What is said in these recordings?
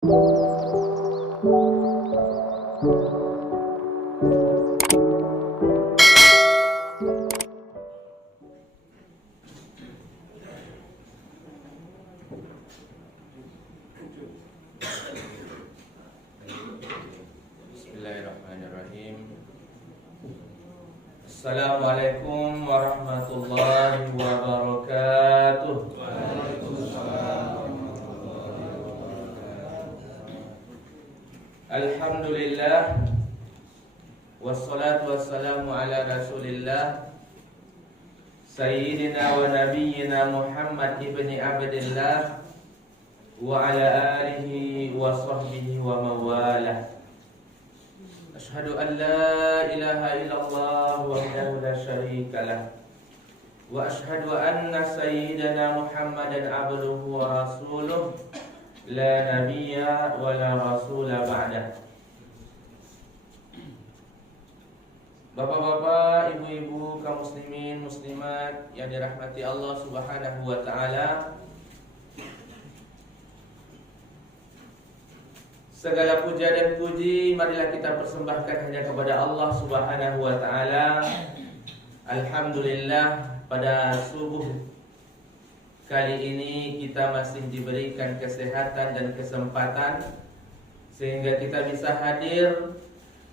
Bismillahirrahmanirrahim. Assalamualaikum warahmatullahi wabarakatuh. Alhamdulillah, wassalatu wassalamu ala rasulillah, Sayyidina wa nabiyyina Muhammad ibni Abdillah, wa ala alihi wa sahbihi wa mawalah. Ashhadu an la ilaha illallah wahdahu la syarika lah, wa ashhadu anna sayyidana Muhammadan abduhu wa rasuluh, la nabiyya wa la rasula ba'dah. Bapak-bapak, ibu-ibu, kaum muslimin, muslimat yang dirahmati Allah Subhanahu wa taala, segala puja dan puji marilah kita persembahkan hanya kepada Allah Subhanahu wa taala. Alhamdulillah, pada subuh kali ini kita masih diberikan kesehatan dan kesempatan sehingga kita bisa hadir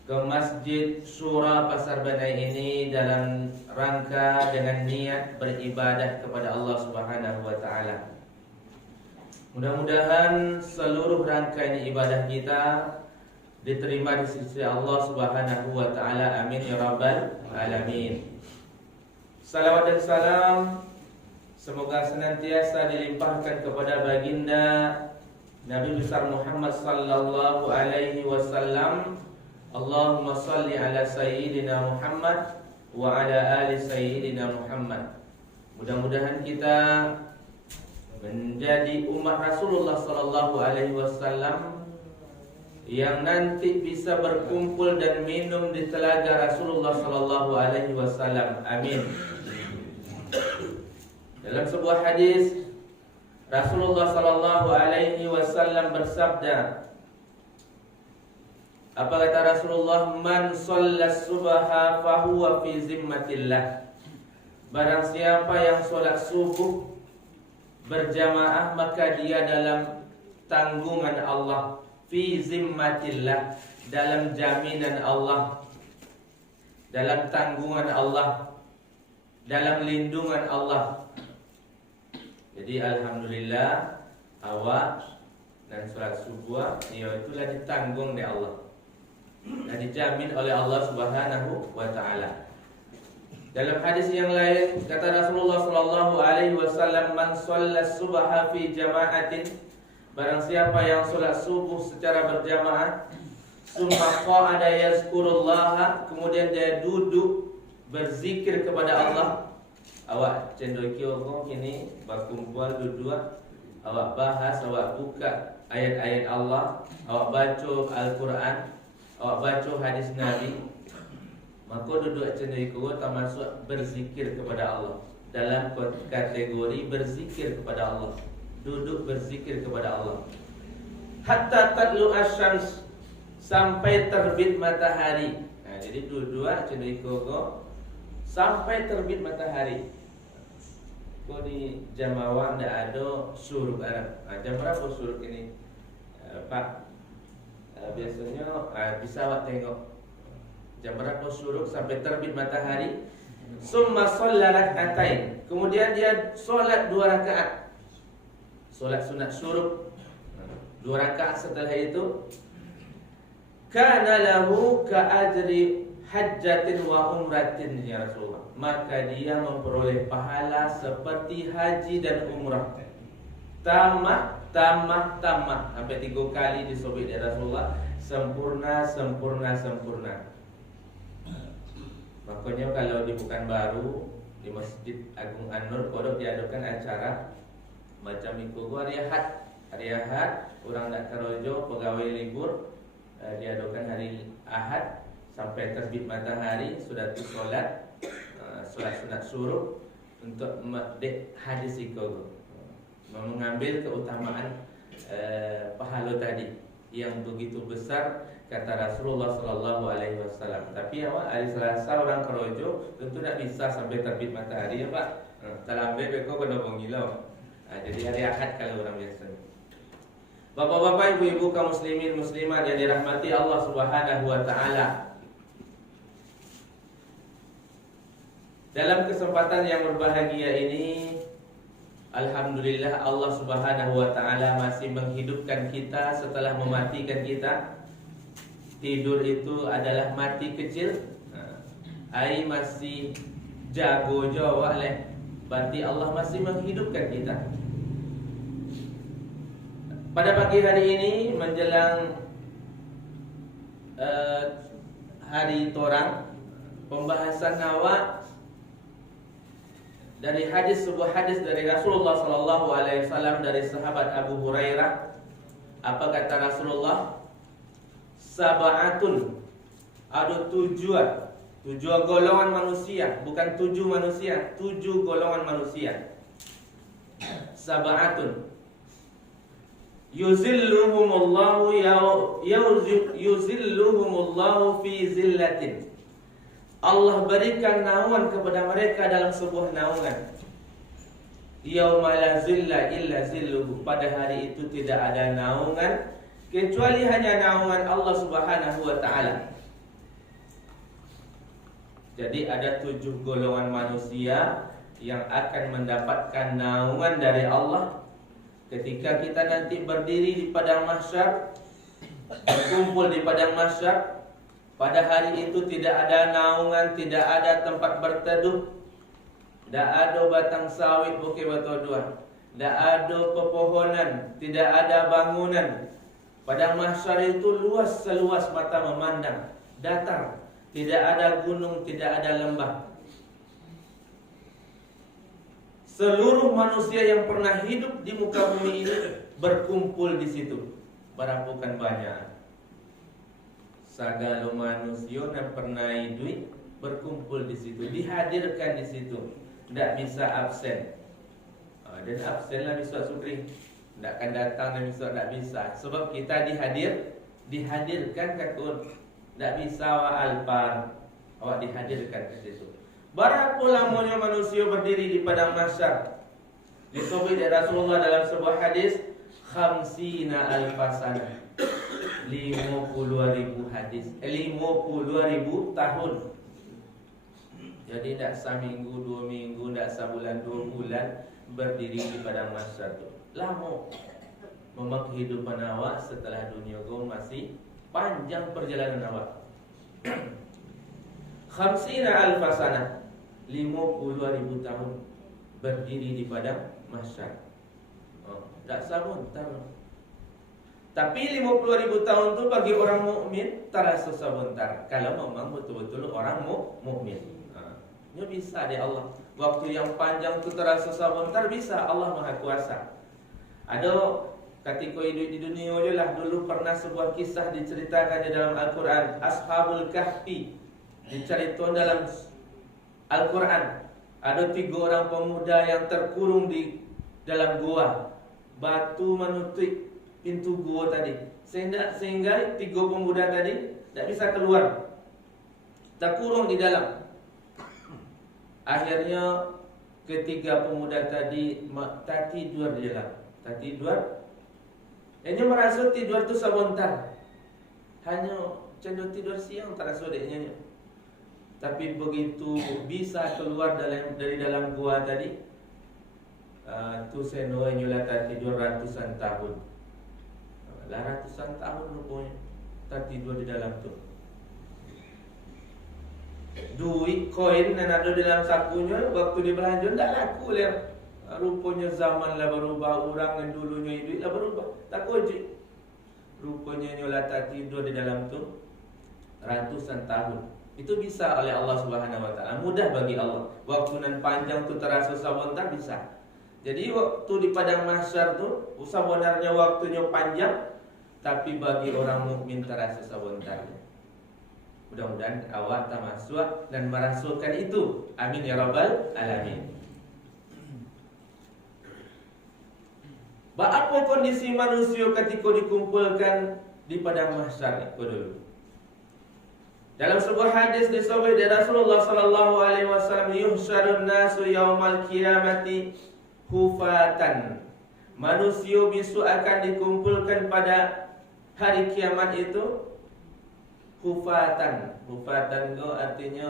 ke Masjid Syura Pasar Banai ini dalam rangka dengan niat beribadah kepada Allah Subhanahu wa taala. Mudah-mudahan seluruh rangkaian ibadah kita diterima di sisi Allah Subhanahu wa taala. Amin ya rabbal alamin. Salawat dan salam semoga senantiasa dilimpahkan kepada baginda Nabi besar Muhammad sallallahu alaihi wasallam. Allahumma salli ala sayyidina Muhammad wa ala ali sayyidina Muhammad. Mudah-mudahan kita menjadi umat Rasulullah sallallahu alaihi wasallam yang nanti bisa berkumpul dan minum di telaga Rasulullah sallallahu alaihi wasallam. Amin. Dalam sebuah hadis Rasulullah sallallahu alaihi wasallam bersabda, apa kata Rasulullah? Man shallas subha fahuwa fi zimmatillah. Barang siapa yang solat subuh berjamaah maka dia dalam tanggungan Allah. Fi zimmatillah, dalam jaminan Allah, dalam tanggungan Allah, dalam lindungan Allah. Jadi alhamdulillah awak dan salat subuh itulah ditanggung oleh Allah dan dijamin oleh Allah Subhanahu wa taala. Dalam hadis yang lain kata Rasulullah sallallahu alaihi wasallam, man shallas subha fi jama'atin, barang siapa yang salat subuh secara berjamaah, summa qa'ada yazkurullaha, kemudian dia duduk berzikir kepada Allah. Awak cendekia kini berkumpul dua, awak bahas, awak buka ayat-ayat Allah, awak baca Al-Quran, awak baca hadis Nabi, maka duduk cendekia termasuk berzikir kepada Allah, dalam kategori berzikir kepada Allah, duduk berzikir kepada Allah. Hatta tadlu asyams, sampai terbit matahari. Nah, jadi duduk cendekia sampai terbit matahari. Kau di Jamawa tidak ada syuruk Arab. Jam berapa syuruk ini, Pak? Biasanya bisa awak tengok jam berapa syuruk sampai terbit matahari. Summa shalla rak'atain, kemudian dia solat 2 rakaat, solat sunat syuruk 2 rakaat. Setelah itu kana lahu ka ajri hajjatin wa umratin ya Rasulullah, maka dia memperoleh pahala seperti haji dan umrah. Tamah sampai 3 kali disobek dari Rasulullah. Sempurna. Makanya kalau di Pekanbaru di Masjid Agung An-Nur kodok diadakan acara macam itu hari Ahad orang nak kerojo pegawai libur, diadakan hari Ahad sampai terbit matahari sudah solat sunat syuruk untuk hadis itu mengambil keutamaan pahala tadi yang begitu besar, kata Rasulullah sallallahu alaihi wasallam. Tapi awak hari Selasa orang kerojo tentu tak bisa sampai terbit matahari ya Pak. Terlambat beko kena bongilau. Jadi hari Ahad kalau orang biasa. Bapak-bapak, ibu-ibu, kaum muslimin muslimat yang dirahmati Allah Subhanahu wa taala. Dalam kesempatan yang berbahagia ini, alhamdulillah Allah Subhanahu wa taala masih menghidupkan kita setelah mematikan kita. Tidur itu adalah mati kecil. Ai masih jago jawab leh. Berarti Allah masih menghidupkan kita. Pada pagi hari ini menjelang hari torang, pembahasan awak dari sebuah hadis dari Rasulullah sallallahu alaihi wasallam dari sahabat Abu Hurairah. Apa kata Rasulullah? Sab'atun, ada tujuh golongan manusia, bukan 7 manusia, 7 golongan manusia. Sab'atun yuzilluhumullahu fi zillatin. Allah berikan naungan kepada mereka dalam sebuah naungan. Yauma la zilla illa zilluhu. Pada hari itu tidak ada naungan kecuali hanya naungan Allah Subhanahu wa taala. Jadi ada 7 golongan manusia yang akan mendapatkan naungan dari Allah ketika kita nanti berdiri di padang mahsyar, berkumpul di padang mahsyar. Pada hari itu tidak ada naungan, tidak ada tempat berteduh, tidak ada batang sawit bukit batu dua, tidak ada pepohonan, tidak ada bangunan. Padang mahsyar itu luas seluas mata memandang, datar, tidak ada gunung, tidak ada lembah. Seluruh manusia yang pernah hidup di muka bumi ini berkumpul di situ. Bukan banyak. Segala manusia yang pernah hidup berkumpul di situ, dihadirkan di situ. Tidak bisa absen. Dan absenlah besok Sukri. Tidak akan datang dan besok tidak bisa. Sebab kita dihadirkan kakun. Tidak bisa awak alpar, awak dihadirkan ke situ. Berapa lamanya manusia berdiri di padang mahsyar? Disebut oleh Rasulullah dalam sebuah hadis, 50 alfasana. 52.000 hadis, 52.000 tahun. Jadi tidak seminggu, 2 minggu, tidak sebulan, 2 bulan berdiri di padang mahsyar itu. Lama. Memang kehidupan awak setelah dunia kau masih panjang perjalanan awak. 50 alfasana, 52.000 tahun berdiri di padang mahsyar. Tak sebentar. Tapi 50.000 tahun tu bagi orang mukmin terasa sebentar. Kalau memang betul-betul orang mukmin. Ini bisa deh Allah. Waktu yang panjang tu terasa sebentar, bisa. Allah Maha Kuasa. Ada ketika hidup di dunia je lah, dulu pernah sebuah kisah diceritakan di dalam Al-Quran. Ashabul Kahfi diceritakan dalam Al-Quran. Ada 3 orang pemuda yang terkurung di dalam gua. Batu menutup pintu gua tadi, sehingga 3 pemuda tadi tidak bisa keluar, terkurung di dalam. Akhirnya ketiga pemuda tadi tak tidur di dalam, tak tidur. Hanya merasa tidur tu sebentar, hanya cenderung tidur siang terasa deknya. Tapi begitu bisa keluar dari dalam gua tadi, tu seno nyula tak tidur ratusan tahun. Ratusan tahun rupanya tak tidur di dalam tu. Duit koin yang ada di dalam sakunya waktu dia belanja tak laku lah. Rupanya zaman lah berubah, orang yang dulunya duit lah berubah, tak kojik. Rupanya nyola tak tidur di dalam tu ratusan tahun. Itu bisa oleh Allah Subhanahu wa taala. Mudah bagi Allah. Waktu nan panjang tu terasa sebentar bisa. Jadi waktu di padang mahsyar tu sebenarnya waktunya panjang, tapi bagi orang mukmin terasa sebentar. Mudah-mudahan awak termasuk dan merasakan itu. Amin ya rabbal alamin. Apa kondisi manusia ketika dikumpulkan di padang mahsyar itu dulu. Dalam sebuah hadis disebut dari Rasulullah sallallahu alaihi wasallam, yuhsyarun nasu yaumal qiyamati hufatan. Manusia besok akan dikumpulkan pada hari kiamat itu hufatan. Hufatan itu artinya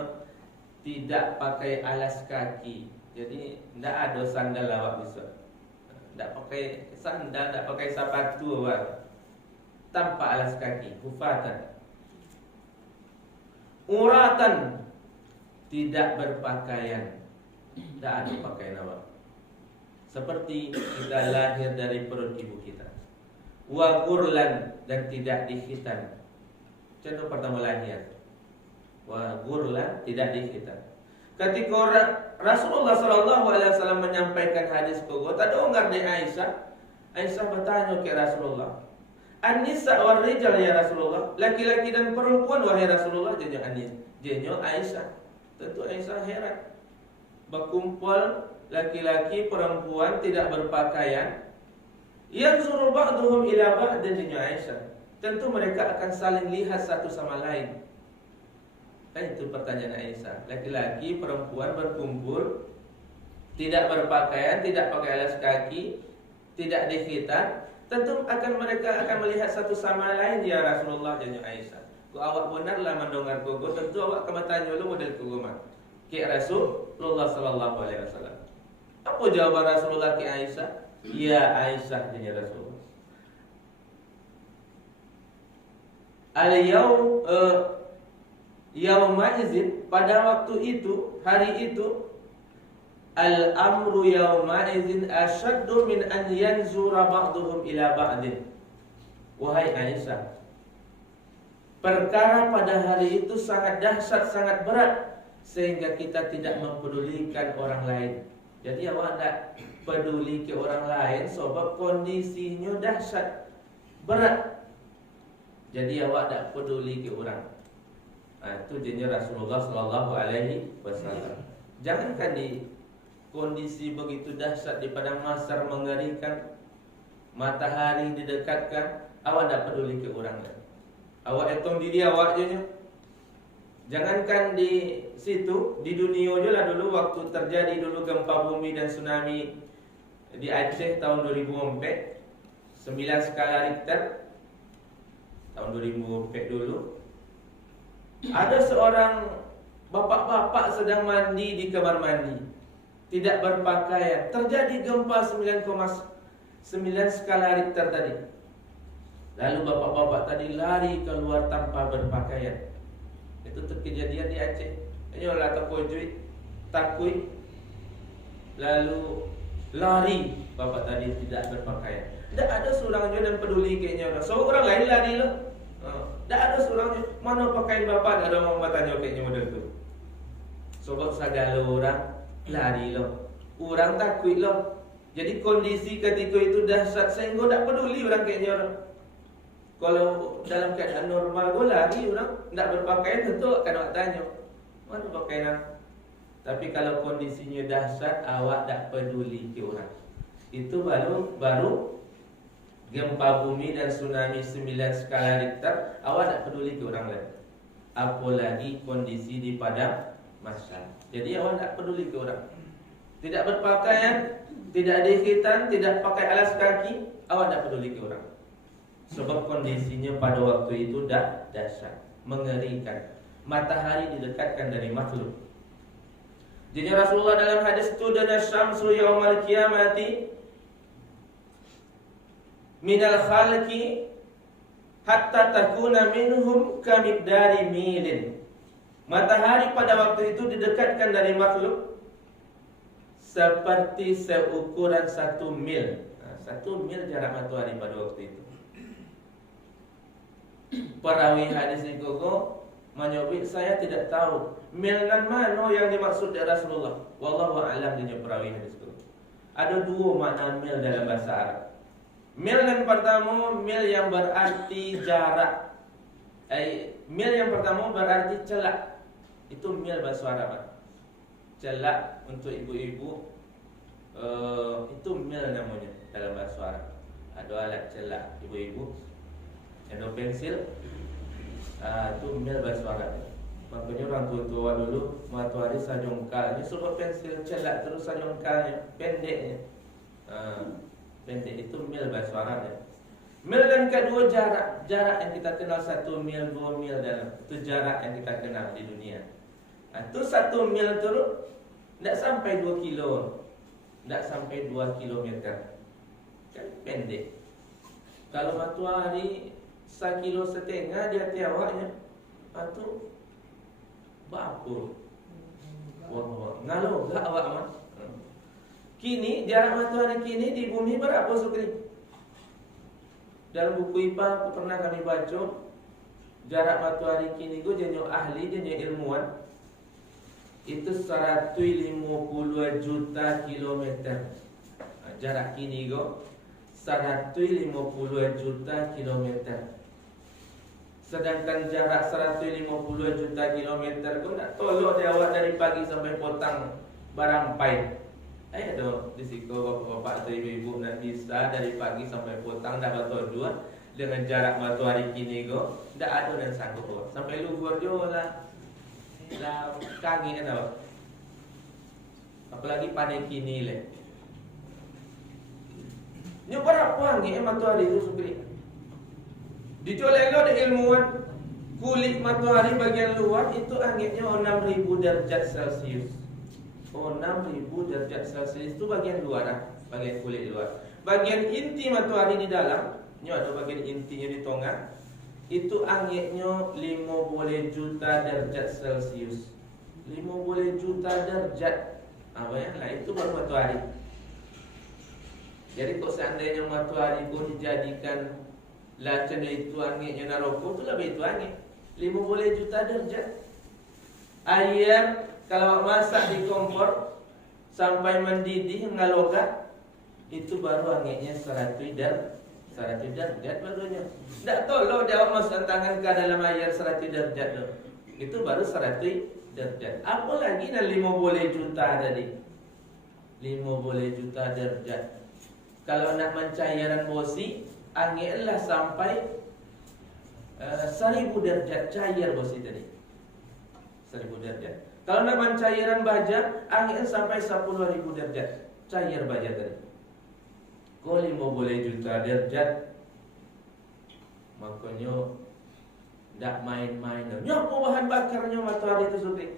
tidak pakai alas kaki. Jadi tidak ada sandal awak besok. Tidak pakai sandal, tidak pakai sepatu awak. Tanpa alas kaki, hufatan. Uratan, tidak berpakaian, tidak ada pakaian awak. Seperti kita lahir dari perut ibu kita. Wa gurlan, dan tidak dikhitan. Contoh pertama lahir. Wa gurlan, tidak dikhitan. Ketika Rasulullah SAW menyampaikan hadis itu, tak ada unggar dari Aisyah. Aisyah bertanya ke Rasulullah, An-nisa wal rijal ya Rasulullah, laki-laki dan perempuan wahai Rasulullah. Jenyo Aisyah. Tentu Aisyah heran. Berkumpul laki-laki perempuan tidak berpakaian. Yanzuru ba'duhum ila ba'd, jenyo Aisyah. Tentu mereka akan saling lihat satu sama lain. Kan itu pertanyaan Aisyah. Laki-laki perempuan berkumpul tidak berpakaian, tidak pakai alas kaki, tidak dikhitan. Tentu mereka akan melihat satu sama lain ya Rasulullah, janya Aisyah. Ku awak benarlah mendengar kugo, tentu awak akan bertanya lu model kugo mah. Ki Rasulullah sallallahu alaihi wasallam. Apa jawaban Rasulullah ki Aisyah? Ya Aisyah, janya Rasulullah. Al-yaum yauma izin, pada waktu itu, hari itu, al-amru yawma idzin asyaddu min an yanzura ba'duhum ila ba'din. Wahai Aisyah, perkara pada hari itu sangat dahsyat, sangat berat, sehingga kita tidak mempedulikan orang lain. Jadi awak tidak peduli ke orang lain sebab kondisinya dahsyat, berat. Jadi awak tidak peduli ke orang. Itu jenis Rasulullah sallallahu alaihi wasallam. Jangankan di kondisi begitu dahsyat di padang mahsyar mengerikan, matahari didekatkan, awak tidak peduli ke orang lain. Awak hitung diri awak je. Jangankan di situ, di dunia je lah dulu waktu terjadi dulu gempa bumi dan tsunami di Aceh tahun 2004, 9 skala Richter tahun 2004 dulu. Ada seorang bapak-bapak sedang mandi di kamar mandi, tidak berpakaian. Terjadi gempa 9,9 skala Richter tadi. Lalu bapak-bapak tadi lari keluar tanpa berpakaian. Itu terkejadian di Aceh. Ini orang takui. Lalu lari bapak tadi tidak berpakaian. Tidak ada seorangnya yang peduli kayaknya orang. So orang lain lari loh. Tidak ada seorangnya. Mana pakaian bapak? Tidak ada orang bertanya kayaknya model tu. Sebab segala orang lari loh. Orang takut loh. Jadi kondisi ketika itu dahsyat sehingga tak peduli orang kayaknya orang. Kalau dalam keadaan normal gue lari orang tak berpakaian, tentu akan nak tanya mana pakaian. Tapi kalau kondisinya dahsyat, awak tak peduli ke orang. Itu baru gempa bumi dan tsunami 9 skala Richter, awak tak peduli ke orang lain. Apalagi kondisi di padang mahsyar. Jadi awak tak peduli ke orang. Tidak berpakaian, tidak dikhitan, tidak pakai alas kaki, awak tak peduli ke orang. Sebab kondisinya pada waktu itu dah dahsyat, mengerikan. Matahari didekatkan dari makhluk. Jadi Rasulullah dalam hadis itu, dana syamsu yaumal qiyamati minal khalqi hatta takuna minhum kamidari milin. Matahari pada waktu itu didekatkan dari makhluk seperti seukuran 1 mil. 1 mil jarak matahari pada waktu itu. Perawi hadis itu menyebut, saya tidak tahu milnan mana yang dimaksud dari Rasulullah. Wallahu a'lam dengan perawi hadis itu. Ada 2 makna mil dalam bahasa Arab. Mil yang pertama, mil yang berarti jarak. Mil yang pertama berarti celak. Itu mil bahasa Arab. Celak untuk ibu-ibu, itu mil namanya dalam bahasa Arab. Ada alat celak ibu-ibu yang ada pensil, tu mil bahasa Arab. Makanya orang tua-tua dulu matahari sajongkal, ni sebab pensil celak terus sajongkalnya pendeknya. Pendek itu mil bahasa Arab ya. Mil dan kedua jarak yang kita kenal 1 mil, 2 mil dalam itu jarak yang kita kenal di dunia. Itu 1 mil tu tidak sampai 2 kilo, tidak sampai 2 kilometer. Kan pendek. Kalau matahari 1,5 kilo dia tiawaknya, itu bapur. Wah, ngalo gak awak mah. Kini jarak matahari kini di bumi berapa Sukri? Dalam buku IPA aku pernah kami baca jarak matahari kini go jenyo ahli, jenyo ilmuwan itu 150 juta kilometer. Jarak kini go 150 juta kilometer. Sedangkan jarak 150 juta kilometer go nak tolok dia awak dari pagi sampai petang barampai. Tu risiko bapak-bapak atau ibu-ibu nak bisa dari pagi sampai petang dapat dua dengan jarak matahari kini go ndak ada dan sanggup sampai luhur jo lah kaki kan awak. Apalagi pada kini le. Nyo berapa angin matahari itu Sukri? Dicolek lo di ilmuwan kulit matahari bagian luar itu anginnya 6.000 derajat Celcius. 6.000 derajat Celcius itu bagian luar, bagian kulit luar. Bagian inti matahari di dalam, nyo ada bagian intinya di tengah. Itu anginnya 50 juta derajat Celcius. 50 juta derajat. Apa ya? Lah itu baru matahari. Jadi kok seandainya matahari pun dijadikan lacan itu anginnya naroko tu lebih itu angin 50 juta derajat. Air kalau masak di kompor sampai mendidih ngalogat itu baru anginnya 100 derajat barunya. Tak tolong dia masuk tangan ke dalam air 100 derajat tu. Itu baru 100 derajat. Apa lagi dan 50 juta tadi? 50 juta derajat. Kalau nak mencairan bosi, anginlah sampai 1000 derajat cair bosi tadi. 1000 derajat. Kalau nak mencairan baja, angin sampai 10.000 derajat cair baja tadi. Kau 50 juta derajat. Makanya tak main-main. Apa bahan bakarnya matahari itu Sukri?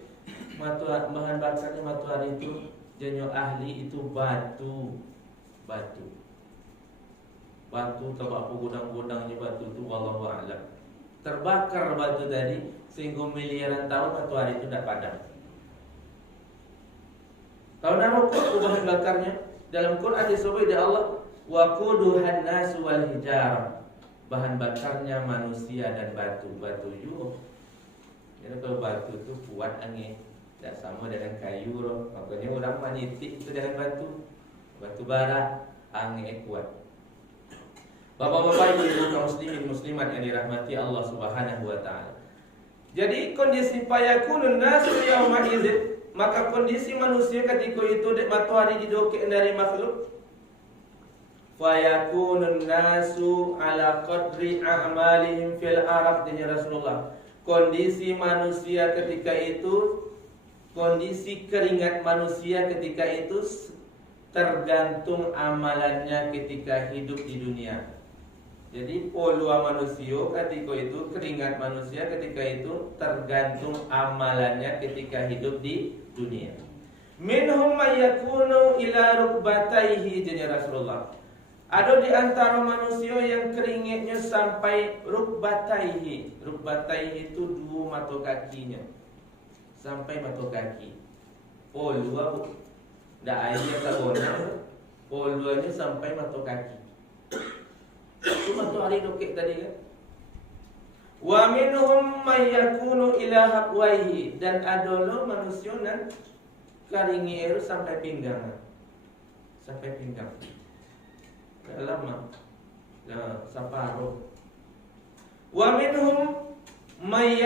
Bahan bakarnya matahari itu jenyo ahli itu batu. Batu atau apa gudang-gudangnya batu itu wallahu a'lam. Terbakar batu tadi sehingga miliaran tahun matahari itu tidak padam. Kalau naroko bahan bakarnya dalam Quran disebut oleh Allah waquduhan nasu wal hijarah. Bahan bakarnya manusia dan batu. Batu juga. Jadi kalau batu itu kuat angin, tidak sama dengan kayu loh. Makanya orang manitik itu dengan batu. Batu bara angin kuat. Bapak-bapak, ibu-ibu kaum muslimin muslimat yang dirahmati Allah Subhanahu wa taala. Jadi kondisi fayakunun nasu yauma idzin, maka kondisi manusia ketika itu matahari didokek dari makhluk. Fayakunun nasu ala qadri a'malihim fil arab dengan Rasulullah. Kondisi manusia ketika itu, kondisi keringat manusia ketika itu tergantung amalannya ketika hidup di dunia. Jadi polua manusia ketika itu, keringat manusia ketika itu tergantung amalannya ketika hidup di dunia. Minhum mayakunu ila rukbataihi janya Rasulullah. Ada di antara manusia yang keringatnya sampai rukbataihi. Rukbataihi itu dua mata kakinya. Sampai mata kaki. Polua dak air tak guna. Poluanya sampai mata kaki. Itu matahari dokek tadi kan. Wa minhum may yakunu ila haqwaihi, dan adolo manusia nan karingi air sampai pinggang. Sampai pinggang. Dalam separuh. Wa minhum may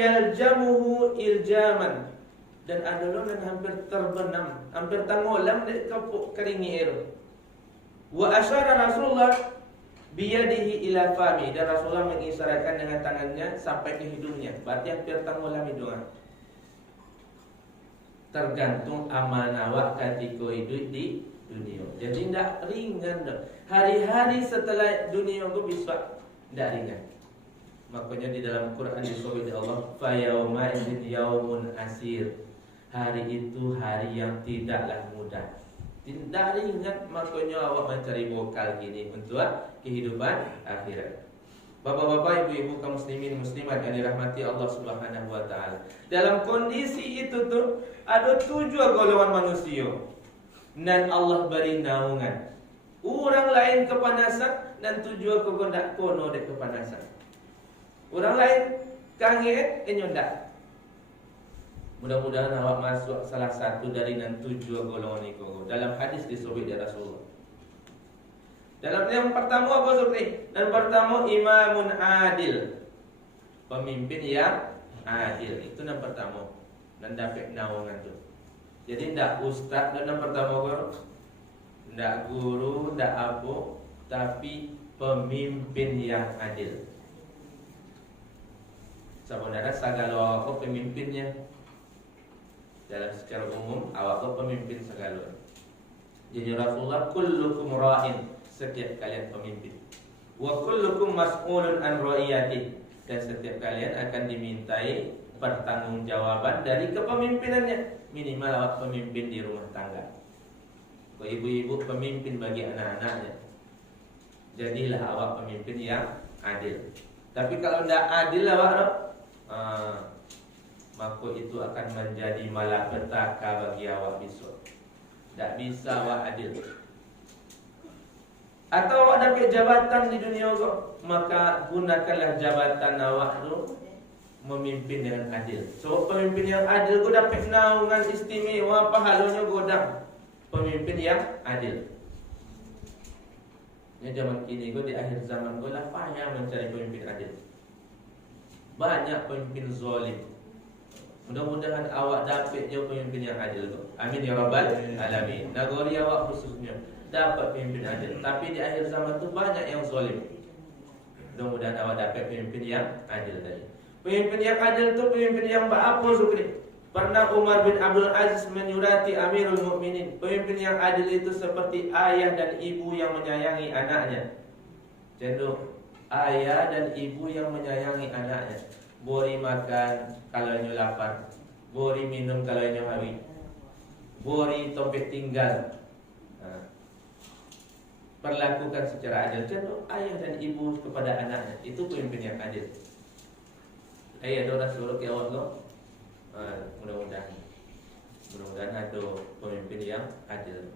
yaljamuhu iljaman, dan adolo nan hampir terbenam, hampir tenggelam di kapuk karingi air. Wa asyara Rasulullah biyadihi ila fami, dan Rasulullah mengisyaratkan dengan tangannya sampai ke hidungnya. Berarti hampir tanggulah hidungnya. Tergantung amanah wak ketika hidup di dunia. Jadi tidak ringan dah. Hari-hari setelah dunia itu bisa tidak ringan. Makanya di dalam Quran disebut Allah, fa yauma idzin yaumun asir. Hari itu hari yang tidaklah mudah. Tidak ringan, makanya awak mencari bekal gini untuk kehidupan akhirat. Bapak-bapak, ibu-ibu kaum muslimin muslimat yang dirahmati Allah Subhanahu wa taala. Dalam kondisi itu tuh ada 7 golongan manusia. Dan Allah beri naungan. Orang lain kepanasan dan 7 kegondak kono dek kepanasan. Orang lain kangen enyodak. Mudah-mudahan awak masuk salah satu dari 7 golongan itu. Dalam hadis disebut dari Rasulullah. Dalam yang pertama apa seperti? Dan pertama imamun adil. Pemimpin yang adil. Itu yang pertama. Dan dapat naungan itu. Jadi tidak ustaz dan yang pertama guru. Tidak guru, tidak apa, tapi pemimpin yang adil. Sebenarnya segala awak pemimpinnya. Dalam secara umum awak pemimpin segala. Jadi Rasulullah kullukum ra'in, setiap kalian pemimpin. Wa kullukum mas'ulun an ra'iyati, dan setiap kalian akan dimintai pertanggungjawaban dari kepemimpinannya. Minimal awak pemimpin di rumah tangga. Kalau ibu-ibu pemimpin bagi anak-anaknya, jadilah awak pemimpin yang adil. Tapi kalau tidak adil awak, maka itu akan menjadi malapetaka bagi awak besok. Tak bisa awak adil. Atau awak dapat jabatan di dunia kok, maka gunakanlah jabatan awak tu memimpin dengan adil. So pemimpin yang adil kau dapat naungan istimewa, pahalanya godang. Pemimpin yang adil. Ini zaman kini kau di akhir zaman kau lah payah mencari pemimpin adil. Banyak pemimpin zalim. Mudah-mudahan awak dapat je pemimpin yang adil tu. Amin ya rabbal alamin. Negeri awak khususnya dapat pemimpin adil. Tapi di akhir zaman tu banyak yang zalim. Mudah-mudahan awak dapat pemimpin yang adil tadi. Pemimpin yang adil tu pemimpin yang berapa sukri. Pernah Umar bin Abdul Aziz menyurati Amirul Mukminin. Pemimpin yang adil itu seperti ayah dan ibu yang menyayangi anaknya. Jadi ayah dan ibu yang menyayangi anaknya. Beri makan kalau nyo lapar, beri minum kalau nyo haus, beri tempat tinggal. Perlakukan secara adil. Jadi ayah dan ibu kepada anaknya. Itu pemimpin yang adil. Ayah ada suruh ke awak lo. Mudah-mudahan ada pemimpin yang adil.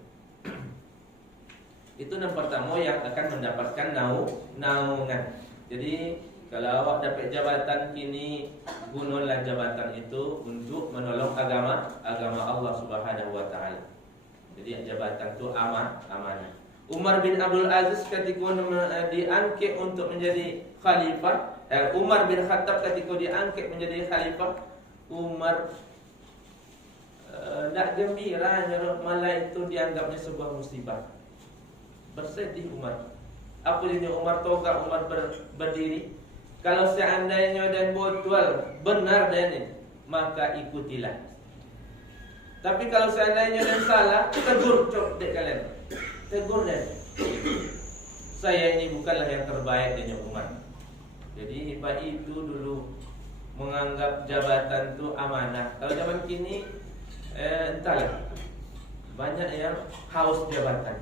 Itu yang pertama yang akan mendapatkan naungan. Jadi kalau awak dapat jabatan kini, gunalah jabatan itu untuk menolong agama Allah Subhanahu wa taala. Jadi jabatan itu amanah. Umar bin Abdul Aziz ketika diangkat untuk menjadi khalifah, Umar bin Khattab ketika diangkat menjadi khalifah, Umar tidak gembira, malah itu dianggapnya sebuah musibah. Bersedih Umar. Apa dia Umar toga, Umar berdiri. Kalau seandainya dan betul benar dan ini, maka ikutilah. Tapi kalau seandainya dan salah, tegur cok dek kalian. Tegur dan saya ini bukanlah yang terbaik dengan Umar. Jadi Pak itu dulu menganggap jabatan itu amanah. Kalau zaman kini entahlah, banyak yang haus jabatan.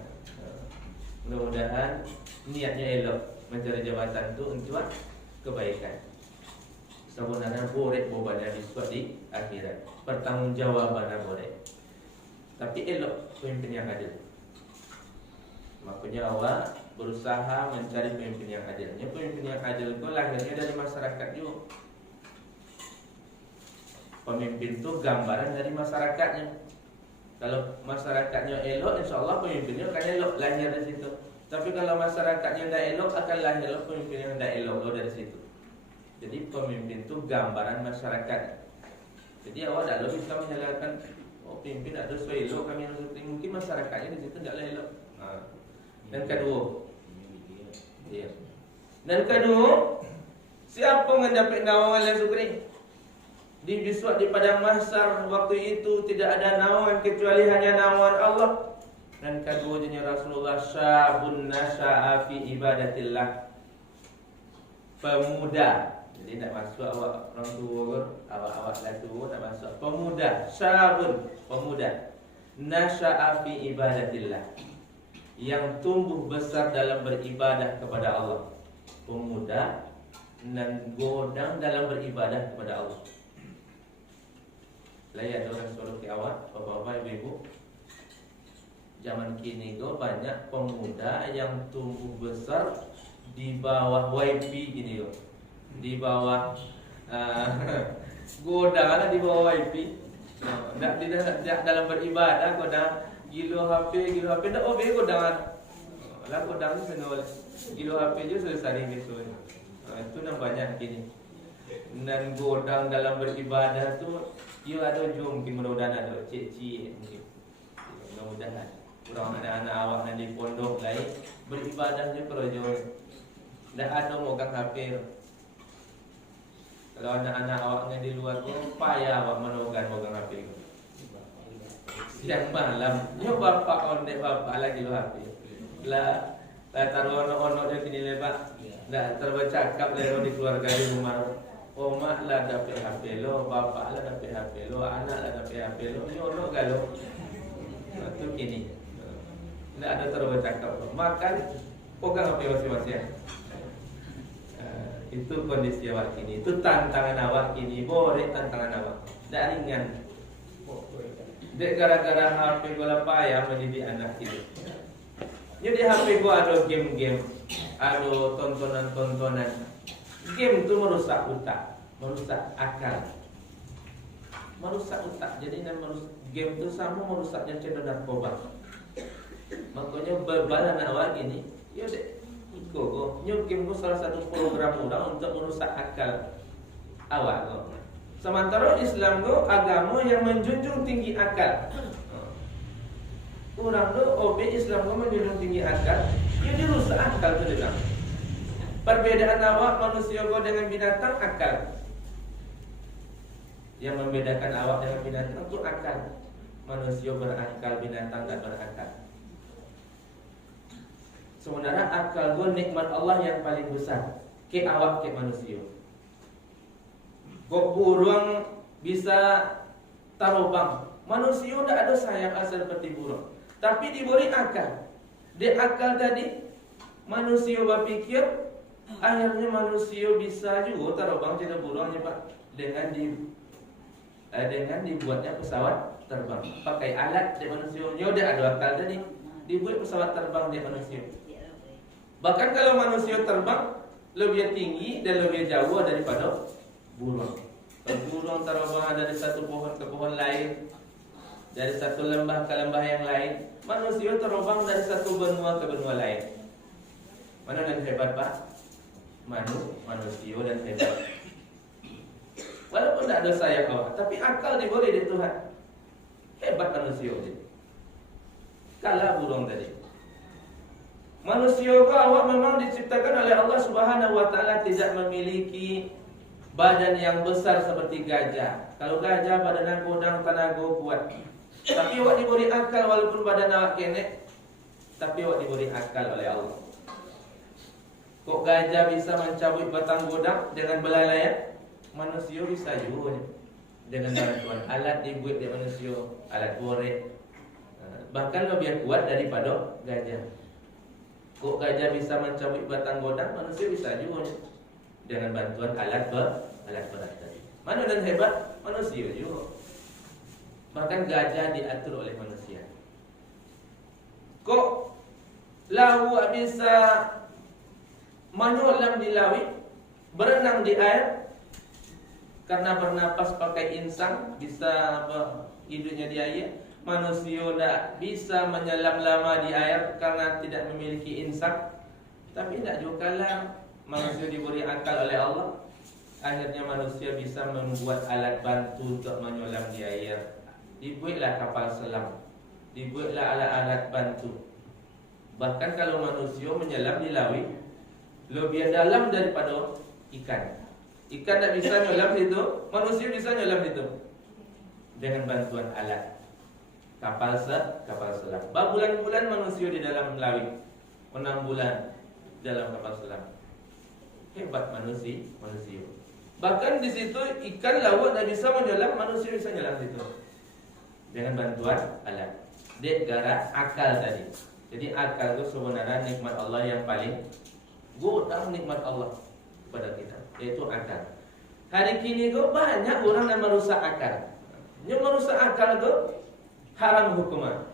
Mudah-mudahan niatnya elok mencari jabatan itu untuk kebaikan. Sebenarnya boleh bebannya disebut di akhirat. Pertanggungjawabannya boleh. Tapi elok pemimpin yang adil. Makanya awak berusaha mencari pemimpin yang adilnya. Pemimpin yang adil itu lahirnya dari masyarakat juga. Pemimpin itu gambaran dari masyarakatnya. Kalau masyarakatnya elok, insya Allah pemimpinnya akan elok, lahir dari situ. Tapi kalau masyarakatnya tidak elok, akan lahir pemimpin yang tidak elok dari situ. Jadi pemimpin itu gambaran masyarakat. Jadi awak tidak bisa menyalahkan, oh pemimpin ada sesuai elok kami mungkin masyarakatnya di situ tidak elok. Dan kedua, ya. Dan kedua, siapa yang dapat nawan yang sukri? Di biswat di padang mahsyar waktu itu tidak ada nawan kecuali hanya nawan Allah. Dan keduanya Rasulullah, syabun nasya'a fi ibadatillah, pemuda. Jadi tak masuk awak orang tua, awak lah tua tak masuk. Pemuda, syabun, pemuda, nasya'a fi ibadatillah, yang tumbuh besar dalam beribadah kepada Allah. Pemuda dan godang dalam beribadah kepada Allah. Layak orang suruh ke awak, bapak-bapak, ibu-ibu. Zaman kini tu banyak pemuda yang tumbuh besar di bawah YP gini tu. Di bawah godang lah, di bawah YP. Tidak dalam beribadah, godang gilo HP tak obey godang. Lah godang tu senol. Gilo HP je selesai besok. Itu nampaknya kini. Dan godang dalam beribadah tu, dia ada jom mungkin mudah-mudahan ada cik-cik mungkin. Mudah-mudahan kurang anak-anak awak nanti pondok lain beribadah je kalau jom. Dah ada megang HP. Kalau anak-anak awaknya di luar tu payah awak memegang HP. Siang malam, yo bapak ondek bapak lagi lu HP. Lah taruh ono-ono je kini lebat. Dah terbacakap lero di keluarga di rumah. Mak lah dapat HP lo, bapak lah dapat HP lo, anak lah dapat HP lo, nyono galo. Itu kini. Tidak ada terbacakap. Makan, pegang HP masing-masing. Itu kondisi awak kini. Itu tantangan awak kini. Boleh tantangan awak. Tak ringan. Dek gara-gara HP gua payah mendidik anak kini. Jadi HP gua ada game-game, ada tontonan-tontonan. Game itu merusak otak, merusak akal, merusak otak. Jadi game itu sama merusaknya cendol narkoba. Makanya berbala nak awak gini, ya dek, ikut kok. Game itu salah satu program orang untuk merusak akal awak kok. Sementara Islam itu agama yang menjunjung tinggi akal. Orang tu obey Islam itu menjunjung tinggi akal, dia dirusak akal tu dia. Perbedaan awak manusia kau dengan binatang akal. Yang membedakan awak dengan binatang itu akal. Manusia berakal, binatang tak berakal. Sebenarnya akal itu nikmat Allah yang paling besar. Ke awak, ke manusia. Kok burung bisa terbang. Manusia tidak ada sayap asal seperti burung. Tapi diberi akal. Di akal tadi manusia berpikir, akhirnya manusia bisa juga terbang tidak burungnya Pak, dengan dibuatnya pesawat terbang. Pakai alat di manusia. Dia ada akal tadi, dibuat pesawat terbang di manusia. Bahkan kalau manusia terbang lebih tinggi dan lebih jauh daripada burung. Kalau burung terbang dari satu pohon ke pohon lain, dari satu lembah ke lembah yang lain, manusia terbang dari satu benua ke benua lain. Mana yang hebat Pak? Manusia dan hebat. Walaupun tak ada sayap awak, tapi akal diberi dari Tuhan. Hebat manusia ni. Kalah burung tadi. Manusia ke awak memang diciptakan oleh Allah Subhanahu Wa Taala tidak memiliki badan yang besar seperti gajah. Kalau gajah badan godang tenaga kuat. Tapi awak diberi akal walaupun badan awak kenek, tapi awak diberi akal oleh Allah. Kok gajah bisa mencabut batang godang dengan belalaian? Manusia bisa juga dengan bantuan alat dibuat dari manusia, alat borek. Bahkan lebih kuat daripada gajah. Kok gajah bisa mencabut batang godang? Manusia bisa juga dengan bantuan alat berat tadi. Mana dan hebat? Manusia juga. Bahkan gajah diatur oleh manusia. Kok lau bisa menyelam di laut, berenang di air, karena bernapas pakai insang, bisa hidupnya di air. Manusia tidak bisa menyelam lama di air karena tidak memiliki insang. Tapi tidak juga kalah, manusia diberi akal oleh Allah. Akhirnya manusia bisa membuat alat bantu untuk menyelam di air. Dibuatlah kapal selam, dibuatlah alat-alat bantu. Bahkan kalau manusia menyelam di laut lebih dalam daripada ikan. Ikan tak bisa nyelam situ, manusia bisa nyelam situ dengan bantuan alat kapal selam. Berbulan-bulan manusia di dalam laut, 6 bulan dalam kapal selam. Hebat manusia. Bahkan di situ ikan laut tak bisa menyelam, manusia bisa nyelam situ dengan bantuan alat. Dek gara akal tadi. Jadi akal itu sebenarnya nikmat Allah yang paling gudang nikmat Allah kepada kita, yaitu akal. Hari kini tu banyak orang yang merusak akal. Yang merusak akal tu haram hukumnya.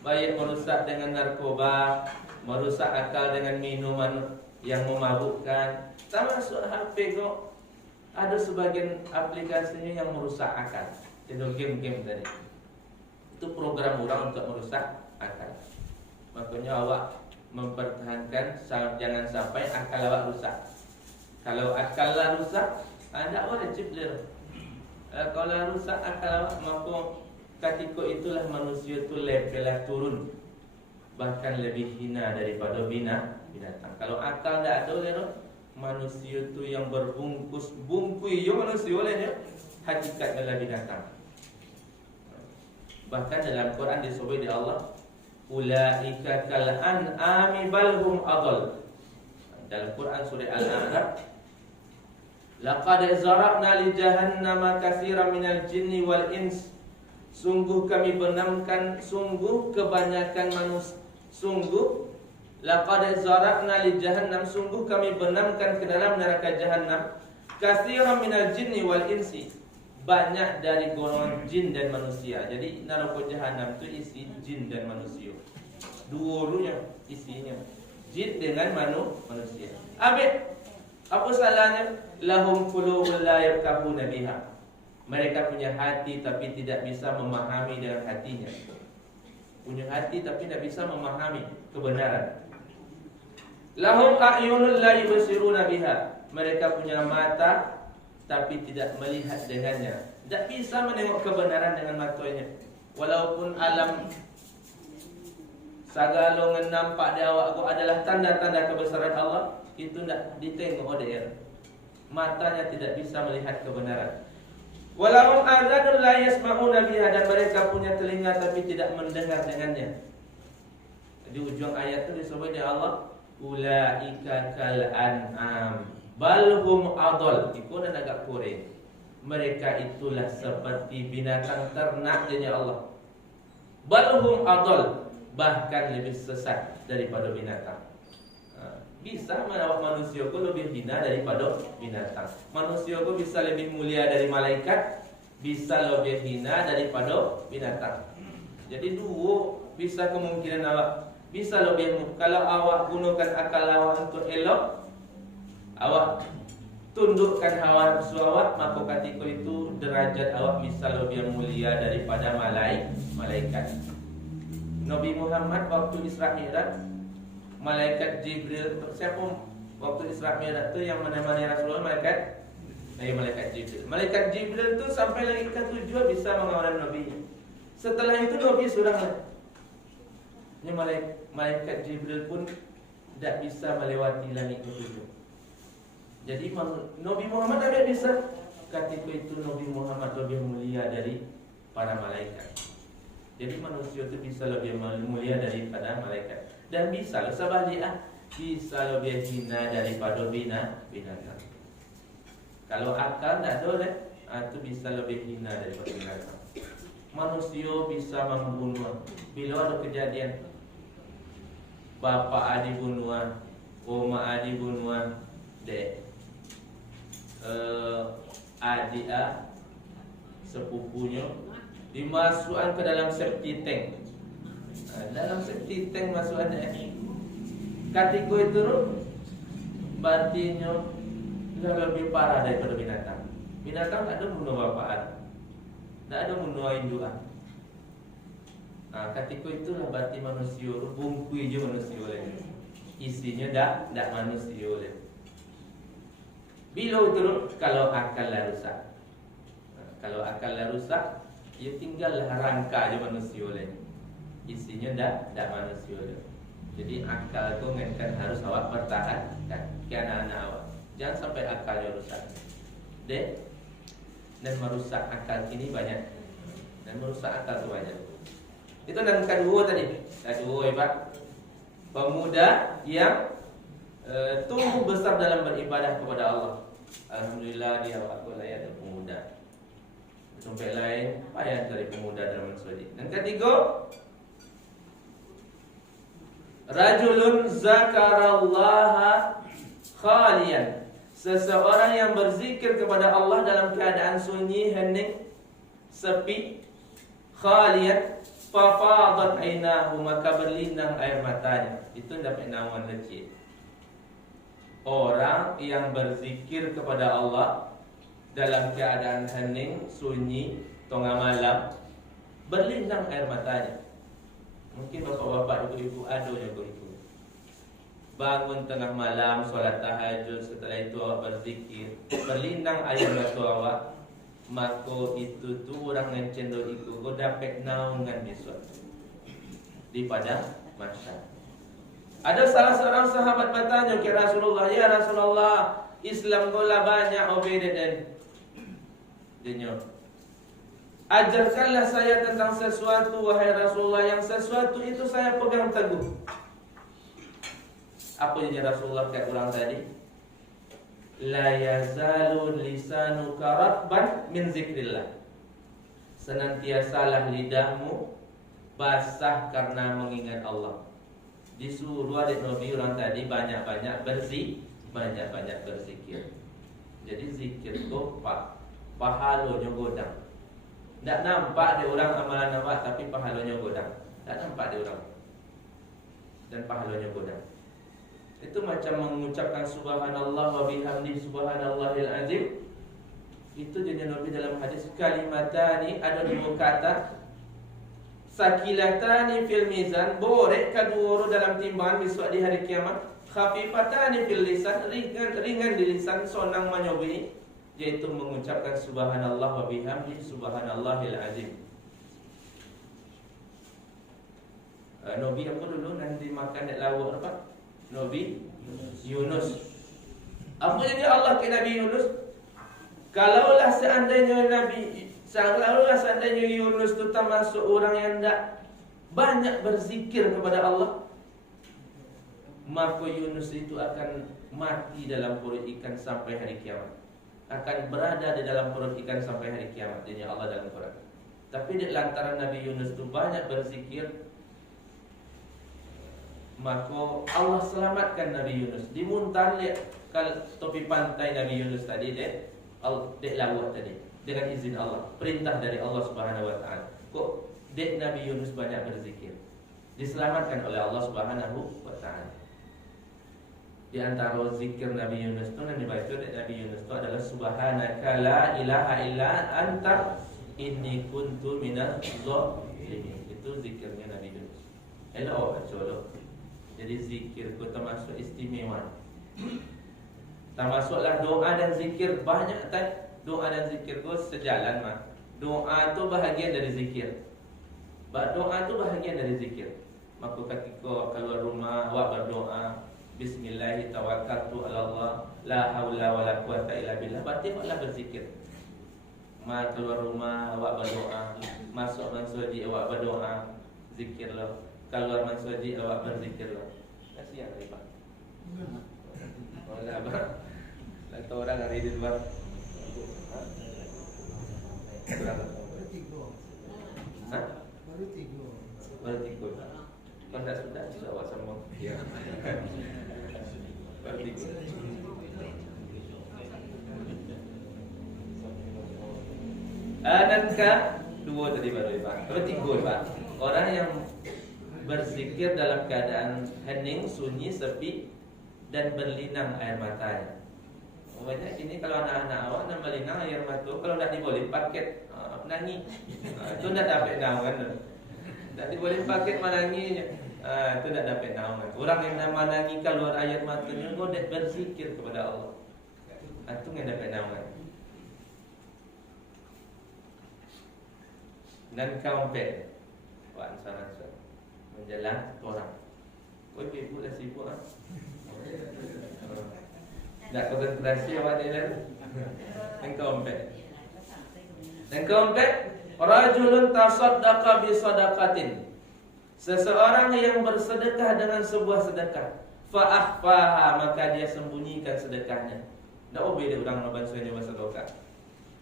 Baik merusak dengan narkoba, merusak akal dengan minuman yang memabukkan, termasuk HP tu ada sebagian aplikasinya yang merusak akal. Jadi game-game tadi. Itu program orang untuk merusak akal. Makanya awak mempertahankan jangan sampai akal awak rusak. Kalau akal lah rusak, anda wajib dia. Kalau rusak akal awak, maka ketika itulah manusia itu levelnya turun, bahkan lebih hina daripada binatang. Kalau akal tidak ada dia, manusia itu yang berbungkus bungkui yo manusia olehnya hakikat adalah binatang. Bahkan dalam Quran disebut di Allah, ulaika kal an'ami bal hum adall. Dalam Quran surah Al-A'raf, laqad zara'na li jahannama katsiran minal jinni wal ins. Sungguh kami benamkan, sungguh kebanyakan manusia, sungguh laqad zara'na li jahannam, sungguh kami benamkan ke dalam neraka jahannam katsiran minal jinni wal insi, banyak dari golongan jin dan manusia. Jadi neraka jahanam itu isi jin dan manusia. Dua-duanya isinya jin dengan manusia. Habis apa salahnya? Lahum qulubun la yafqahuna biha. Mereka punya hati tapi tidak bisa memahami dengan hatinya. Punya hati tapi tidak bisa memahami kebenaran. Lahum a'yunun la yubsiruna biha. Mereka punya mata tapi tidak melihat dengannya. Tidak bisa menengok kebenaran dengan matanya. Walaupun alam sagalongan nampak di awak aku adalah tanda-tanda kebesaran Allah, itu tidak ditengok dia. Matanya tidak bisa melihat kebenaran. Walahum adzanun la yasma'una biha, dan mereka punya telinga tapi tidak mendengar dengannya. Di ujung ayat itu disebut oleh Allah, ulaika kal an'am bal hum adall. Itu dan agak kurang. Mereka itulah seperti binatang ternak janya Allah. Bal hum adall, bahkan lebih sesat daripada binatang. Bisa merawat manusia ku lebih hina daripada binatang. Manusia ku bisa lebih mulia dari malaikat, bisa lebih hina daripada binatang. Jadi dua bisa kemungkinan awak bisa lebih. Kalau awak gunakan akal awak untuk elok, awak tundukkan hawa nafsu awak, maka ketika itu derajat awak bisa lebih mulia daripada malaikat. Nabi Muhammad waktu Isra Mi'raj, malaikat Jibril, siapa waktu Isra Mi'raj itu yang menemani Rasulullah? Malaikat Jibril. Malaikat Jibril itu sampai lagi ke 7 bisa mengawal Nabi. Setelah itu Nabi sudah ini malaikat Jibril pun tidak bisa melewati langit ke-7. Jadi Nabi Muhammad tidak bisa. Ketika itu Nabi Muhammad lebih mulia dari para malaikat. Jadi manusia itu bisa lebih mulia daripada malaikat. Dan bisa sebaliknya, bisa lebih hina daripada binatang. Kalau akal tidak ada, itu bisa lebih hina daripada binatang. Manusia bisa membunuh. Bila ada kejadian bapa adik bunuh, oma adik bunuh, adik sepupunya dimasukkan ke dalam septic tank. Dalam septic tank masuknya. Ketika itu berarti lebih parah daripada binatang. Binatang tak ada bunuh bapaan, tak ada bunuh induan. Ketika itulah berarti manusia bungkui je manusia oleh. Isinya tak manusia oleh. Bila itu kalau akal lah rusak. Kalau akal lah rusak, ia tinggallah rangka je manusia oleh. Isinya tak manusia oleh. Jadi akal tu kan harus awak pertahankan ke anak-anak awak. Jangan sampai akalnya rusak. Dan merusak akal ini banyak. Dan merusak akal tu banyak. Itu dan kedua tadi. Kedua Pak, pemuda yang tumbuh besar dalam beribadah kepada Allah. Alhamdulillah dia waktu layak ada pemuda. Tempat lain payah dari pemuda dalam masjid. Dan ketiga, rajulun zakarallaha khalian, seseorang yang berzikir kepada Allah dalam keadaan sunyi, hening, sepi, khalian, fafadat ainahu, maka berlinang air matanya. Itu dapat naungan lecit. Orang yang berzikir kepada Allah dalam keadaan hening, sunyi, tengah malam, berlinang air matanya. Mungkin bapak-bapak, ibu-ibu ada juga itu. Bangun tengah malam, solat tahajud, setelah itu awak berzikir, berlinang air mata awak, maka itu tu orang yang cendol itu kau dapat naungan besok di padang mahsyar. Ada salah seorang sahabat bertanya ke Rasulullah, "Ya Rasulullah, Islam gola banyak obedient." Dia ajarkanlah saya tentang sesuatu wahai Rasulullah, yang sesuatu itu saya pegang teguh. Apa yang Rasulullah kata orang tadi? La yazalu lisanuka ratban min zikrillah. Senantiasalah lidahmu basah karena mengingat Allah. Disuruh adik Nabi orang tadi banyak-banyak berzikir. Jadi zikir itu pahalanya godang. Tak nampak dia orang amalan nampak, tapi pahalanya godang. Tak nampak dia orang, dan pahalanya godang. Itu macam mengucapkan subhanallah wa bihamdi subhanallahil azim. Itu jenis Nabi dalam hadis, kalimatani, ada dua kata, sakilatani fil mizan, borek kedua dalam timbangan besok di hari kiamat, khafifatani fil lisan, ringan di lisan, sonang menyobi, yaitu mengucapkan subhanallah wa bihamdi subhanallahil azim. Nabi apa dulu nanti makan dek lawak apa? Nabi Yunus. Apa jadi Allah ke Nabi Yunus? Kalaulah seandainya Yunus itu termasuk orang yang tidak banyak berzikir kepada Allah, maka Yunus itu akan mati dalam perut ikan sampai hari kiamat. Akan berada di dalam perut ikan sampai hari kiamat. Ini Allah dalam Quran. Tapi di lantaran Nabi Yunus itu banyak berzikir, maka Allah selamatkan Nabi Yunus. Dimuntar lihat kalau topi pantai Nabi Yunus tadi dek lawak tadi dengan izin Allah, perintah dari Allah Subhanahu wa taala. Kok dek Nabi Yunus banyak berzikir, diselamatkan oleh Allah Subhanahu wa taala. Di antara zikir Nabi Yunus itu yang dibaca dari Nabi Yunus itu adalah subhanaka la ilaha illa anta inni kuntu minaz zalimin. Itu zikirnya Nabi Yunus. Elok baca lo. Jadi zikir itu termasuk istimewa. Termasuklah doa dan zikir banyak tak? Doa dan zikir itu sejalan mah. Doa itu bahagian dari zikir. Doa itu bahagian dari zikir. Maka ketika keluar rumah awak berdoa, bismillah tawakkaltu ala Allah, la haula wala quwata illa billah, berarti awaklah berzikir. Mak keluar rumah awak berdoa, masuk masjid awak berdoa, zikirlah. Keluar masjid awak berzikirlah. Kasihan ni Pak. Wala Pak. Satu orang hari di luar. Hah? Baru tiga. Kau tak sudah awak sambung. Ya. Baru tiga. Dan dua tadi baru Pak. Baru tiga Pak. Orang yang berzikir dalam keadaan hening, sunyi, sepi, dan berlinang air matanya. Banyak ini kalau anak-anak awak nak berlinang air mata, kalau tak diboleh paket menangi, itu tak dapat naungan. Tak diboleh paket menangi, itu tak dapat naungan. Orang yang nak menangi keluar air matanya, kau dah berzikir kepada Allah, itu yang dapat naungan. Dan kampet, Pak Ansar menjalan orang. Oh, ibu dah sibuk ah. Tak konsentrasi awak ni dah. Yang keempat. Yang keempat, rajulun tasaddaqa bi sadaqatin. Seseorang yang bersedekah dengan sebuah sedekah, fa akhfaha, maka dia sembunyikan sedekahnya. Tak boleh dia orang nak bantu dia bersedekah.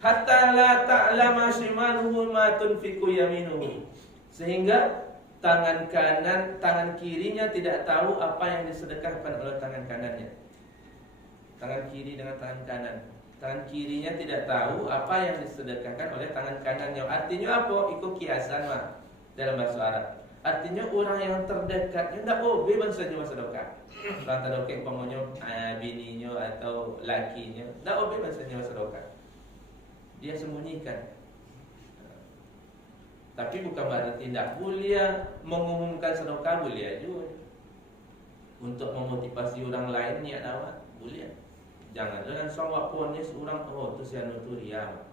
Hatta la ta'lama shimaluhu ma tunfiqu yaminuhu. Sehingga tangan kanan, tangan kirinya tidak tahu apa yang disedekahkan oleh tangan kanannya. Tangan kiri dengan tangan kanan. Tangan kirinya tidak tahu apa yang disedekahkan oleh tangan kanannya. Artinya apa? Ikut kiasan mah dalam bahasa Arab. Artinya orang yang terdekatnya tidak boleh bangsa dia bersedekah. Orang terdekat umpamanya bininya atau lakinya, tidak boleh bangsa dia bersedekah. Dia sembunyikan. Tapi bukan berarti tidak boleh mengumumkan sedekah, boleh juga. Untuk memotivasi orang lain niat awak, boleh. Jangan langsung awak pun ni seorang tu sianu tu ria.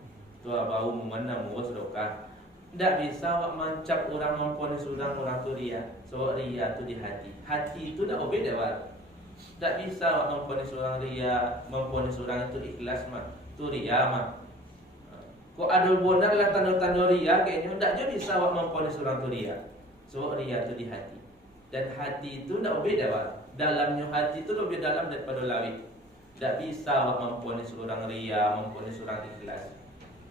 Tu bau mana mau sedekah. Tak bisa awak mancap orang memponis orang tu ria. Sebab ria tu di hati. Hati itu tak obed awak. Tak bisa awak memponis orang ria, memponis orang itu ikhlas mah. Tu ria mah. Kok ada benar lah tanda-tanda ria kayaknya tak je bisa awak memponis orang tu ria. Sebab ria tu di hati. Dan hati itu tak obed awak. Dalamnya hati itu lebih dalam daripada langit. Tak bisa awak memponis orang ria, memponis orang ikhlas.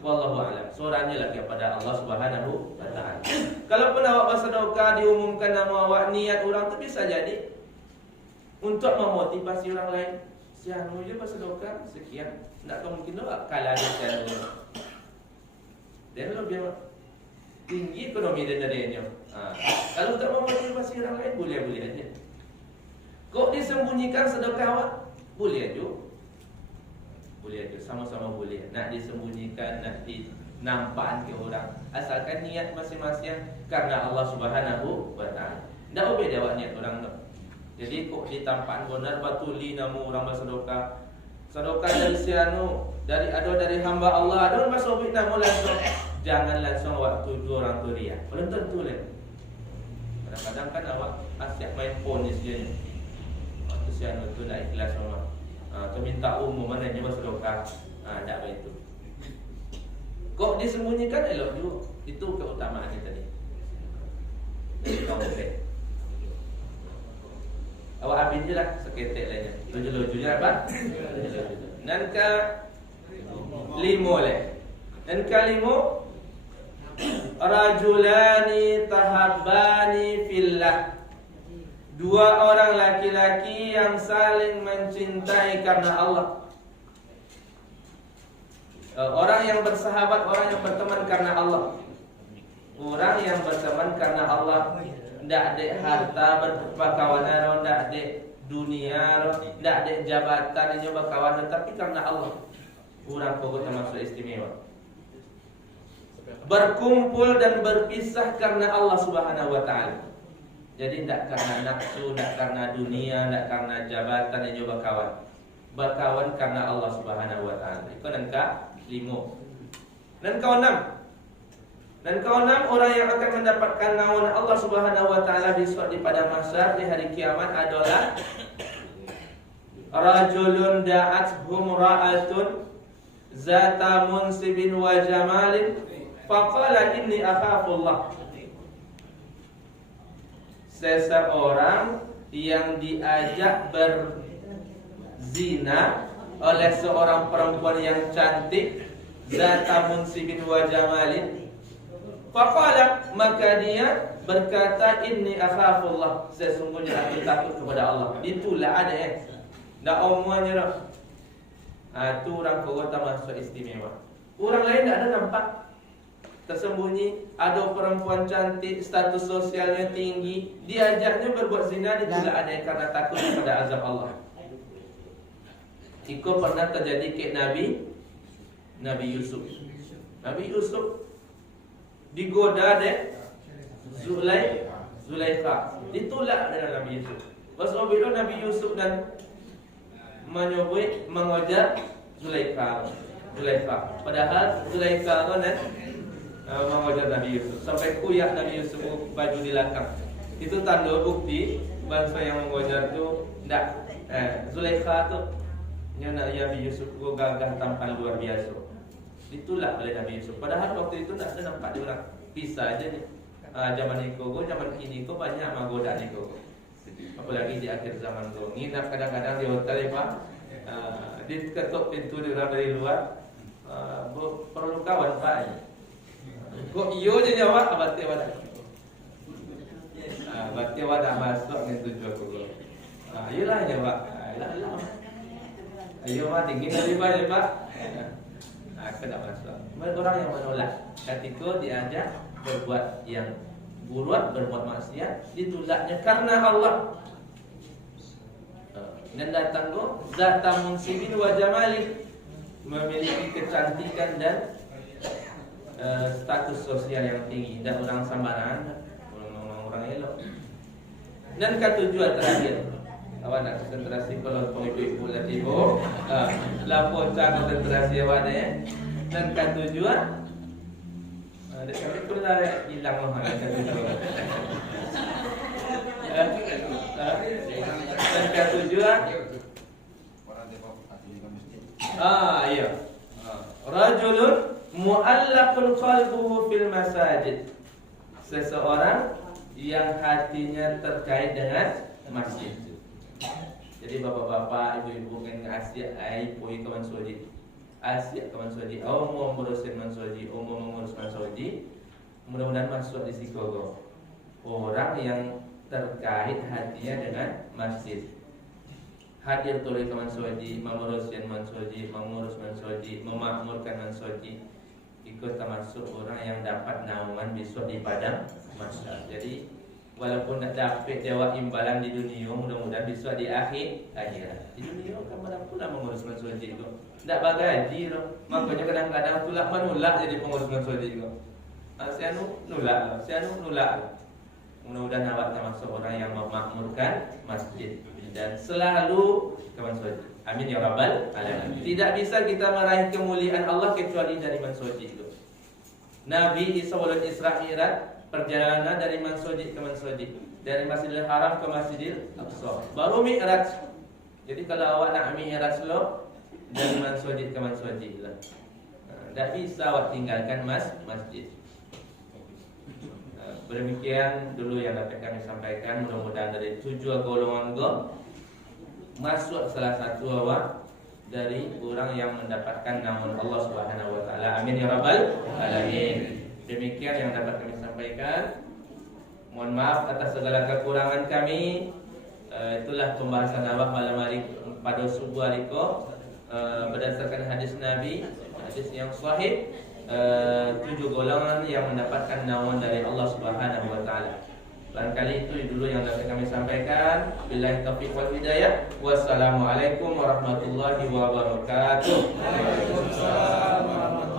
Wallahu a'lam. Sorannya lagi kepada Allah Subhanahu wa taala. Kalaupun awak bersedekah diumumkan nama awak, niat orang tu bisa jadi untuk memotivasi orang lain. Sianu je bersedekah sekian. Tak mungkin awak kalah dengan dia. Dan lebih tinggi ekonomi darinya. Kalau tak memotivasi orang lain boleh-boleh aja. Kok disembunyikan sedekah awak? Boleh juga. Boleh juga, sama-sama boleh. Nak disembunyikan, nak dinampakkan ke orang, asalkan niat masing-masing karena Allah Subhanahu wa taala. Tak boleh dia buat niat orang tu. Jadi kok ditampakkan benar batuli nama orang bersedekah. Sedekah dari sianu, dari hamba Allah, ada masuk nama langsung. Jangan langsung awak tuju orang tu dia. Belum tentu lah. Kadang-kadang kan awak asyik main phone je. Waktu sianu tu nak ikhlas sama. Atau minta umum mana dia bersedekah. Tak begitu. Kok disembunyikan elok juga. Itu keutamaannya tadi. Awak habis je lah seketik lainnya. Luju-lujunya apa? Dan ke limo leh. Dan ke limo, rajulani tahabbani fillah. Dua orang laki-laki yang saling mencintai karena Allah. Orang yang bersahabat, orang yang berteman karena Allah. Orang yang berteman karena Allah. Tak ada harta berkawanan, tak ada dunia, tak ada jabatan yang berkawanan, tapi karena Allah. Orang pokok termasuk istimewa. Berkumpul dan berpisah karena Allah Subhanahu wa taala. Jadi tidak karena nafsu, tidak karena dunia, tidak karena jabatan yang juga berkawan. Berkawan karena Allah Subhanahu wa taala. Itu yang ke-5. Dan ke-6. Dan ke-6, orang yang akan mendapatkan naungan Allah Subhanahu wa taala besok di padang mahsyar di hari kiamat adalah rajulun da'athum ra'atun zata munsibin wa jamalin faqala inni akhafullah. Seseorang yang diajak berzina oleh seorang perempuan yang cantik, zata munsibin wa jamalin, faqala, maka dia berkata inni akhafullah, sesungguhnya aku takut kepada Allah. Itulah ada dah omongannya dah. Itu orang kota masuk istimewa. Orang lain tak ada nampak, tersembunyi. Ada perempuan cantik, status sosialnya tinggi, diajaknya berbuat zina, itulah ada karena takut kepada azab Allah. Itu pernah terjadi ke Nabi Yusuf. Nabi Yusuf digoda deh Zulaikha, ditolak dengan Nabi Yusuf. Pasal bila Nabi Yusuf dan mengejar Zulaikha. Padahal Zulaikha kan mengejar Nabi Yusuf sampai kuyak Nabi Yusuf baju dilakang. Itu tanda bukti bangsa yang mengojar tu ndak. Zulaikha tu nya Nabi Yusuf go gagah tampan luar biasa. Ditolak oleh Nabi Yusuf. Padahal waktu itu tak ada nampak dia orang pisah aja ni. Zaman iko, zaman kini ko banyak magoda iko. Apalagi di akhir zaman ko. Nginap kadang-kadang di hotel Pak. Diketuk pintu dia orang dari luar. Perlu kawan Pak. Kok iyo je jawab abate wadah. Abate wadah masuk ni tujuan ko. Ayolah jawab. Ayolah. Ayo mah tinggi dari banyak Pak. Kena masuk. Orang yang menolak ketika diajak berbuat yang buruk, berbuat maksiat, ditolaknya karena Allah. Dan datang tu zata munsibin wa jamali, memiliki kecantikan dan status sosial yang tinggi, dan orang sambaran, orang elok. Dan ketujuan terakhir, awak nak konsentrasi kalau ibu-ibu lagi lapor cara konsentrasi awak ni. Dan ketujuan kami pun dah hilang mahal dan ketujuan iya, rajulun mu'allaqun qalbuhu fil masajid, seseorang yang hatinya terkait dengan masjid. Jadi bapak-bapak, ibu-ibu kan asyik ai poi kawan soji. Asyik kawan soji, mau ngurusin mansoji, mau mengurus mansoji. Mudah-mudahan masuk di sikogo. Orang yang terkait hatinya dengan masjid. Hadir tuli kawan soji, mengurusin mansoji, mengurus mansoji, memakmurkan mansoji. Ikut termasuk orang yang dapat naungan besok di padang mahsyar. Jadi walaupun tak dapat jawab imbalan di dunia, mudah-mudahan besok di akhirat. Di dunia kan mana pula mengurus mansoji itu. Tak bagaji tu. Makanya kadang-kadang tulak menolak jadi pengurus mansoji tu. Saya nolak. Mudah-mudahan awak termasuk orang yang memakmurkan masjid dan selalu mansoji. Amin ya rabbal alamin. Tidak bisa kita meraih kemuliaan Allah kecuali dari mansoji itu. Nabi Isa wal Isra Mi'raj perjalanan dari mansoji ke mansoji, dari Masjidil Haram ke Masjidil Aqsa. Baru Mi'raj. Jadi kalau awak nak Mi'raj lo dari mansoji ke mansoji lah. Tak bisa awak tinggalkan masjid. Demikian dulu yang dapat kami sampaikan. Mudah-mudahan dari 7 golongan masuk salah satu awak dari orang yang mendapatkan namun Allah Subhanahu wa taala. Amin ya rabbal alamin. Demikian yang dapat kami sampaikan. Mohon maaf atas segala kekurangan kami. Itulah pembahasan awak malam hari pada subuh hari berdasarkan hadis Nabi, hadis yang sahih. 7 golongan yang mendapatkan naungan dari Allah Subhanahu wa taala. Barangkali itu dulu yang dapat kami sampaikan. Billahi taufiq wal hidayah. Wassalamualaikum warahmatullahi wabarakatuh. Waalaikumsalam.